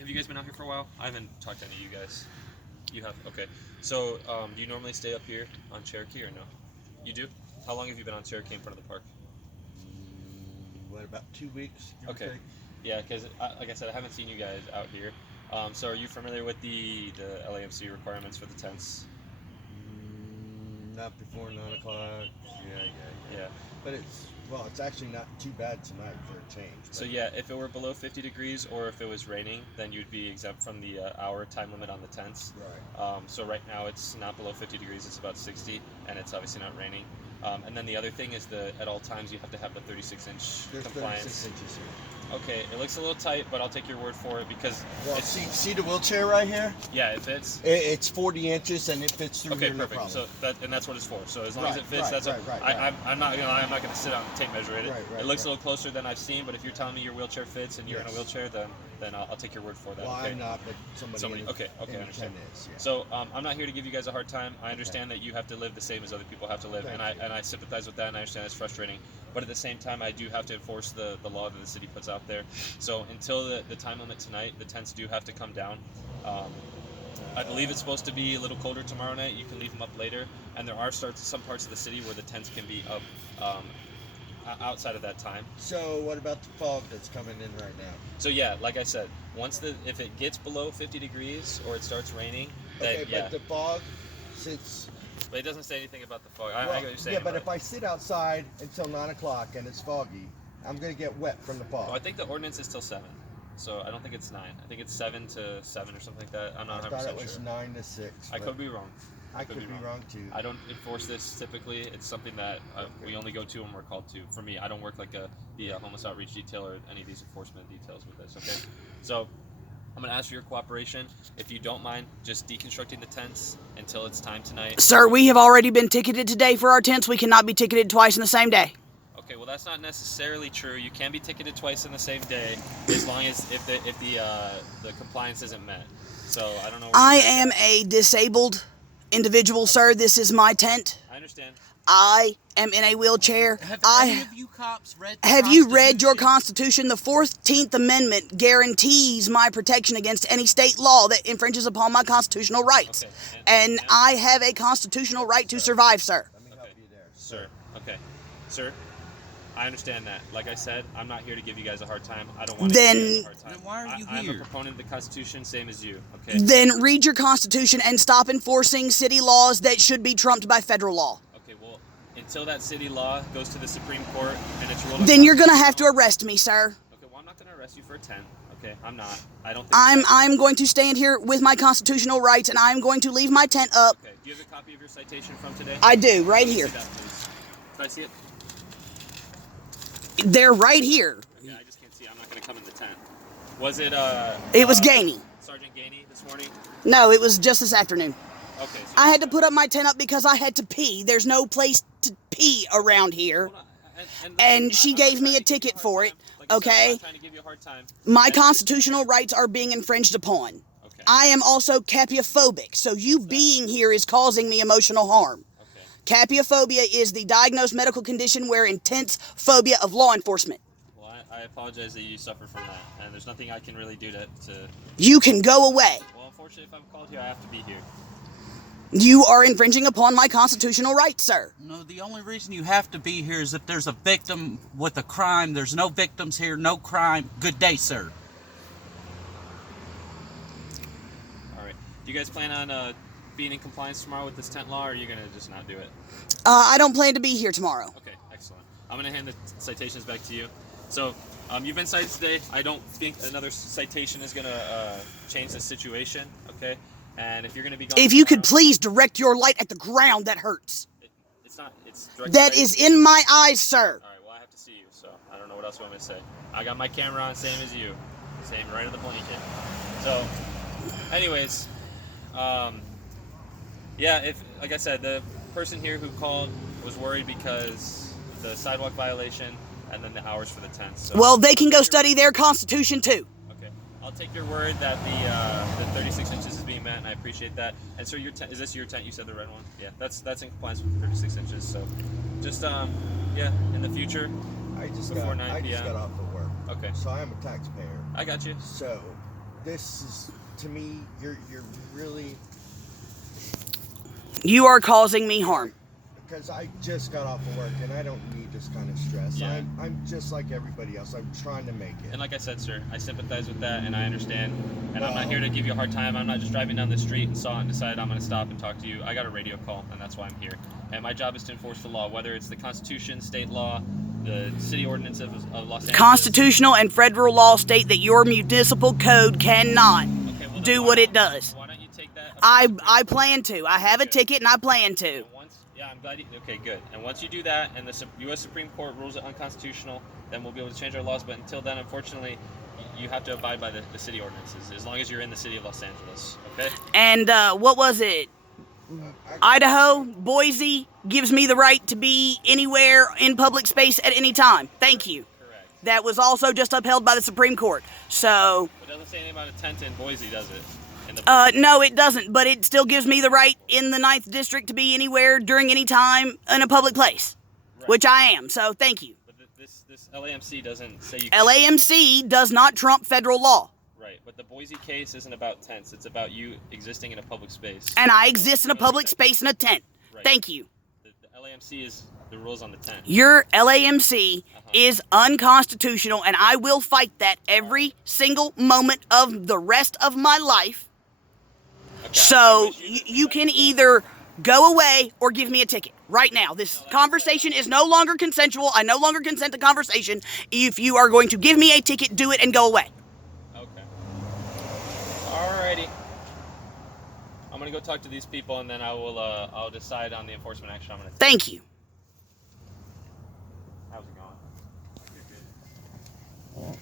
Have you guys been out here for a while? I haven't talked to any of you guys. You have? Okay. So, do you normally stay up here on Cherokee or no? You do? How long have you been on Cherokee in front of the park? What, about 2 weeks? Okay. Yeah, because like I said, I haven't seen you guys out here. So, are you familiar with the LAMC requirements for the tents? Not before 9 o'clock. Yeah. But it's actually not too bad tonight for a change. So yeah, if it were below 50 degrees or if it was raining, then you'd be exempt from the hour time limit on the tents. Right. So right now it's not below 50 degrees, it's about 60, and it's obviously not raining. And then the other thing is at all times you have to have the 36-inch There's compliance. 36 inches here. Okay, it looks a little tight, but I'll take your word for it because see the wheelchair right here? Yeah, it fits. It's 40 inches and it fits through here, perfect. no problem. So that's what it's for. So as long as it fits, right. I'm not going to sit down and tape measure it. Right, it looks a little closer than I've seen, but if you're telling me your wheelchair fits and you're in a wheelchair, then I'll take your word for that. Well, okay? I'm not, but somebody okay, I in understand. is. Yeah. So I'm not here to give you guys a hard time. I understand that you have to live the same as other people have to live, and I sympathize with that, and I understand it's frustrating. But at the same time, I do have to enforce the law that the city puts out there. So until the time limit tonight, the tents do have to come down. I believe it's supposed to be a little colder tomorrow night. You can leave them up later, and there are some parts of the city where the tents can be up outside of that time. So what about the fog that's coming in right now? So yeah, like I said, if it gets below 50 degrees or it starts raining, then but the fog, but it doesn't say anything about the fog. I get what you're saying. Yeah, but if I sit outside until 9 o'clock and it's foggy, I'm going to get wet from the fog. Well, I think the ordinance is till 7. So I don't think it's 9. I think it's 7 to 7 or something like that. I'm not 100% sure. I thought it was 9 to 6. I could be wrong. I could be wrong too. I don't enforce this typically. It's something that we only go to when we're called to. For me, I don't work like the homeless outreach detail or any of these enforcement details with this. Okay, so I'm gonna ask for your cooperation. If you don't mind, just deconstructing the tents until it's time tonight. Sir, we have already been ticketed today for our tents. We cannot be ticketed twice in the same day. Okay, well that's not necessarily true. You can be ticketed twice in the same day as long as if the compliance isn't met. So I don't know. I am a disabled individual, sir. This is my tent. I understand. I am in a wheelchair. Have any of you cops read the Have you read your Constitution? The 14th Amendment guarantees my protection against any state law that infringes upon my constitutional rights. Okay. And I have a constitutional right to survive, sir. Let me help you there. Sir. Okay. Sir, I understand that. Like I said, I'm not here to give you guys a hard time. I don't want to give you guys a hard time. Then why are you I'm here? a proponent of the Constitution, same as you. Okay. Then read your Constitution and stop enforcing city laws that should be trumped by federal law. Okay, well, until that city law goes to the Supreme Court and it's ruled. Then you're going to have to arrest me, sir. Okay, well, I'm not going to arrest you for a 10. Okay, I'm not. I don't think I'm going to stand here with my constitutional rights, and I'm going to leave my tent up. Okay, do you have a copy of your citation from today? I do, right here. See that, please? Can I see it? They're right here. Okay, I just can't see. I'm not going to come in the tent. Was it It was Gainey. Sergeant Gainey this morning? No, it was just this afternoon. Okay. So I had to put up my tent up because I had to pee. There's no place to pee around here. Hold on. And she gave me a ticket for it. Okay? I'm not trying to give you a hard time. My constitutional rights are being infringed upon. Okay. I am also capiophobic, so you being here is causing me emotional harm. Okay. Capiophobia is the diagnosed medical condition where intense phobia of law enforcement. Well, I apologize that you suffer from that, and there's nothing I can really do to... You can go away. Well, unfortunately, if I'm called here, I have to be here. You are infringing upon my constitutional rights, sir. No, the only reason you have to be here is if there's a victim with a crime. There's no victims here, no crime. Good day, sir. All right. Do you guys plan on being in compliance tomorrow with this tent law, or are you going to just not do it? I don't plan to be here tomorrow. Okay, excellent. I'm going to hand the citations back to you. So, you've been cited today. I don't think another citation is going to change the situation, okay? And if you're going to be gone If you tomorrow, could please direct your light at the ground, that hurts. it's not, it's directed That right is at you. in my eyes, sir. All right, well, I have to see you, so I don't know what else you want me to say. I got my camera on, same as you. Same right at the blanket. So, anyways, yeah, if, like I said, the person here who called was worried because the sidewalk violation and then the hours for the tents. So Well, they can go study their constitution, too. Okay. I'll take your word that the 36 inches is being met, and I appreciate that. And so your tent, is this your tent? You said the red one? Yeah, that's in compliance with the 36 inches. So just, yeah, in the future, I just before got 9 p.m. off of work. Okay. So I'm a taxpayer. I got you. So this is, to me, you're really, You are causing me harm. because I just got off of work and I don't need this kind of stress. Yeah. I'm just like everybody else. I'm trying to make it. And like I said, sir, I sympathize with that, and I understand. And I'm not here to give you a hard time. I'm not just driving down the street and saw it and decided I'm going to stop and talk to you. I got a radio call, and that's why I'm here. And my job is to enforce the law, whether it's the Constitution, state law, the city ordinance of Los Angeles. Constitutional and federal law state that your municipal code cannot Okay, well, then do why what not- it does. Why don't you take that? I plan to. I have a ticket and I plan to. And once, yeah, I'm glad you, okay, good. And once you do that and the U.S. Supreme Court rules it unconstitutional, then we'll be able to change our laws. But until then, unfortunately, you have to abide by the city ordinances as long as you're in the city of Los Angeles, okay? And what was it? Idaho, Boise gives me the right to be anywhere in public space at any time. Thank you. Correct. That was also just upheld by the Supreme Court. So, It doesn't say anything about a tent in Boise, does it? In the no, it doesn't, but it still gives me the right in the 9th District to be anywhere during any time in a public place, Right. which I am. So, thank you. But this LAMC doesn't say you can't be in LAMC does not trump federal law, public- Right, but the Boise case isn't about tents. It's about you existing in a public space. and I exist in a public space in a tent. Right. Thank you. The LAMC is the rules on the tent. Your LAMC is unconstitutional, and I will fight that every single moment of the rest of my life. Okay, I So wish you you the can best. either go away or give me a ticket right now. This conversation is no longer consensual. I no longer consent to conversation. If you are going to give me a ticket, do it and go away. Okay. Alrighty. I'm gonna go talk to these people, and then I'll decide on the enforcement action I'm gonna take. Thank you. How's it going? You're good.